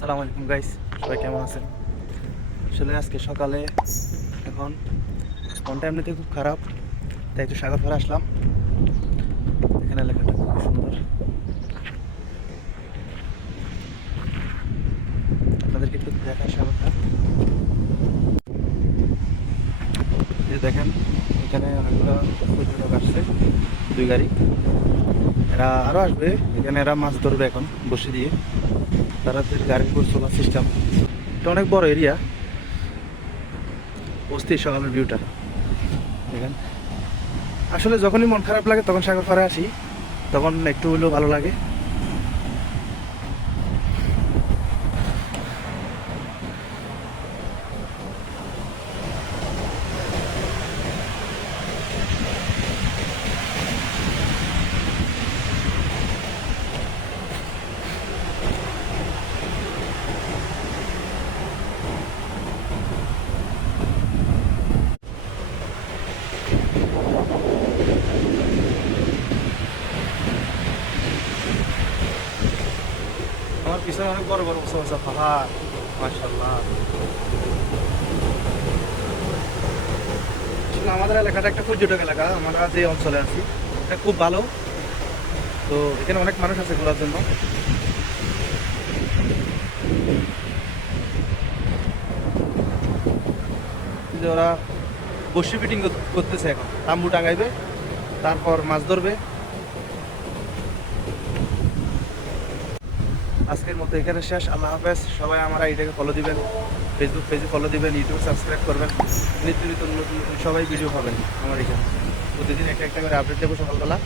আসসালামু আলাইকুম গাইস, সবাই কেমন আছেন? আসলে আজকে সকালে এখন মনটা এমনিতে খুব খারাপ, তাই একটু সাগর পাড়ে আসলাম। এখানে এলাকাটা খুব সুন্দর, আপনাদেরকে একটু দেখায় সাগরটা। এই দেখেন, এখানে অনেকগুলো পর্যটক আসছে, 2 গাড়ি। এরা আরও আসবে, এখানে এরা মাছ ধরবে এখন বসে দিয়ে। তাদের গাড়ির উপর সোলার সিস্টেম, এটা অনেক বড় এরিয়া। অস্থির সকালের ভিউটা দেখেন। আসলে যখনই মন খারাপ লাগে তখন সাগর পাড়ে আসি, তখন একটু হলেও ভালো লাগে। আমার পিছনে অনেক বড় বড় উঁচা উঁচা পাহাড়, মাশাআল্লাহ। আসলে আমাদের এলাকাটা একটা পর্যটক এলাকা, আমরা যে অঞ্চলে আছি এটা খুব ভালো। তো এখানে অনেক মানুষ আছে ঘোরার জন্য। যে ওরা বসি ফিটিং করতেছে, এখন তাম্বু টাঙাইবে, তারপর মাছ ধরবে। আজকের মতো এখানে শেষ। আল্লাহ হাফেজ। সবাই আমার আইডিটাকে ফলো দিবেন, ফেসবুক পেজে ফলো দিবেন, ইউটিউবে সাবস্ক্রাইব করবেন। নিত্য নতুন নতুন নতুন সবাই ভিডিও পাবেন আমার এখানে। প্রতিদিন একটা একটা করে আপডেট দেবো সকালবেলা।